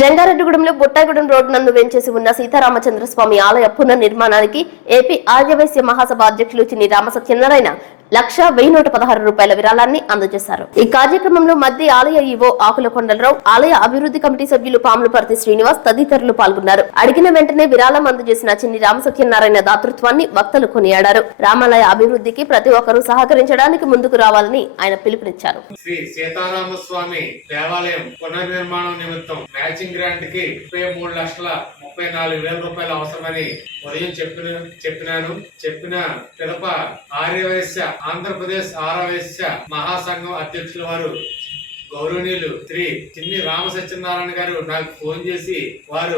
జంగారెడ్డిగూడెంలో Buttayagudem road నందు వెంచేసి ఉన్న సీతారామచంద్ర స్వామి ఆలయ పునర్నిర్మాణానికి ఏపీ ఆర్యవైశ్య మహాసభ అధ్యక్షులు చిన్ని రామసత్యనారాయణ 1,116 రూపాయల విరాళాన్ని అందజేశారు. ఈ కార్యక్రమంలో మధ్య ఆలయ ఈవో ఆకుల కొండలరావు, ఆలయ అభివృద్ధి కమిటీ సభ్యులు పాములపర్తి శ్రీనివాస్ తదితరులు పాల్గొన్నారు. అడిగిన వెంటనే విరాళం అందజేసిన చిన్ని రామసత్యనారాయణ దాతృత్వాన్ని వక్తలు కొనియాడారు. రామాలయ అభివృద్ధికి ప్రతి ఒక్కరూ సహకరించడానికి ముందుకు రావాలని ఆయన పిలుపునిచ్చారు. శ్రీ సీతారామస్వామి దేవాలయం పునర్నిర్మాణం నిమిత్తం మ్యాచింగ్ గ్రాంట్ కి 33,34,000 రూపాయలు అవసరమని ఉదయం చెప్పిన పిదప ఆర్యవైశ్య ఆంధ్రప్రదేశ్ ఆర్యవైశ్య మహాసంఘం అధ్యక్షుల వారు గౌరవనీయులు శ్రీ చిన్ని రామసత్యనారాయణ గారు నాకు ఫోన్ చేసి వారి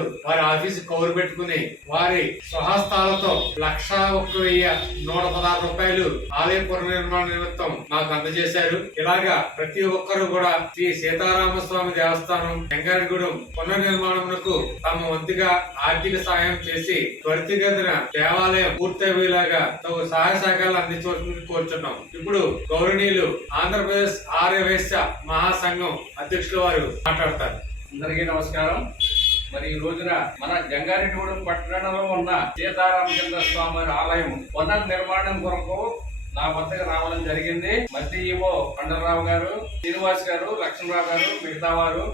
ఆఫీసు కౌరు పెట్టుకుని వారి స్వహస్తాలతో 1,01,116 రూపాయలు ఆలయ పునర్నిర్మాణ నిమిత్తం నాకు అందజేశారు. ఇలాగా ప్రతి ఒక్కరు కూడా శ్రీ సీతారామస్వామి దేవస్థానం జంగారెడ్డిగూడెం పునర్నిర్మాణమునకు తమ వంతుగా ఆర్థిక సాయం చేసి త్వరితగతిన దేవాలయం పూర్తయ్యేలాగా తగు సహాయ సహకారాలు అందించవలసింది కోరుచున్నాం. ఇప్పుడు గౌరవనీయులు ఆంధ్రప్రదేశ్ ఆర్యవైశ్య మహాసంఘం అధ్యక్షుల వారు మాట్లాడతారు. అందరికీ నమస్కారం. మరి ఈ రోజున మన జంగారెడ్డిగూడెం పట్టణంలో ఉన్న సీతారామచంద్ర స్వామి ఆలయం పునర్నిర్మాణం కొరకు నా వద్దకు రావడం జరిగింది. మధ్య ఈవో కొండలరావు గారు, శ్రీనివాస్ గారు, లక్ష్మణరావు గారు, మిగతా వారు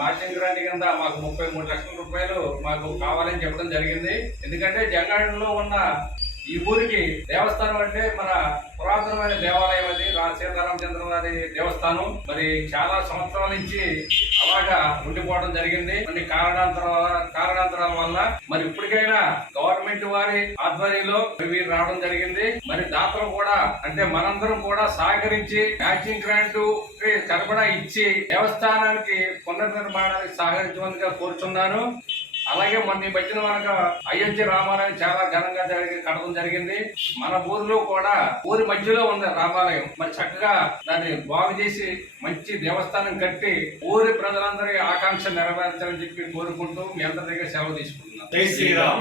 మ్యాచింగ్ గ్రాంట్ కింద మాకు 33 లక్షల రూపాయలు మాకు కావాలని చెప్పడం జరిగింది. ఎందుకంటే జంగారెడ్డిలో ఉన్న ఈ ఊరికి దేవస్థానం అంటే మన పురాతనమైన దేవాలయం, అది సీతారామచంద్ర వారి దేవస్థానం. మరి చాలా సంవత్సరాల నుంచి అలాగా ఉండిపోవడం జరిగింది. కొన్ని కారణాంతరాల వల్ల మరి ఇప్పటికైనా గవర్నమెంట్ వారి ఆధ్వర్యంలో వీరు రావడం జరిగింది. మరి దాతలు కూడా అంటే మనందరం కూడా సహకరించి మ్యాచింగ్ గ్రాంట్ సరిపడా ఇచ్చి దేవస్థానానికి పునర్నిర్మాణానికి సహకరించవలసిగా కోరుచున్నాను. అలాగే మొన్న ఈ మధ్యన మనకు అయోధ్య రామాలయం చాలా ఘనంగా కట్టడం జరిగింది. మన ఊరిలో కూడా ఊరి మధ్యలో ఉంది రామాలయం. మరి చక్కగా దాన్ని బాగు చేసి మంచి దేవస్థానం కట్టి ఊరి ప్రజలందరి ఆకాంక్ష నెరవేర్చాలని చెప్పి కోరుకుంటూ మీ అందరి దగ్గర సెలవు తీసుకుంటున్నాను. జై శ్రీరామ్.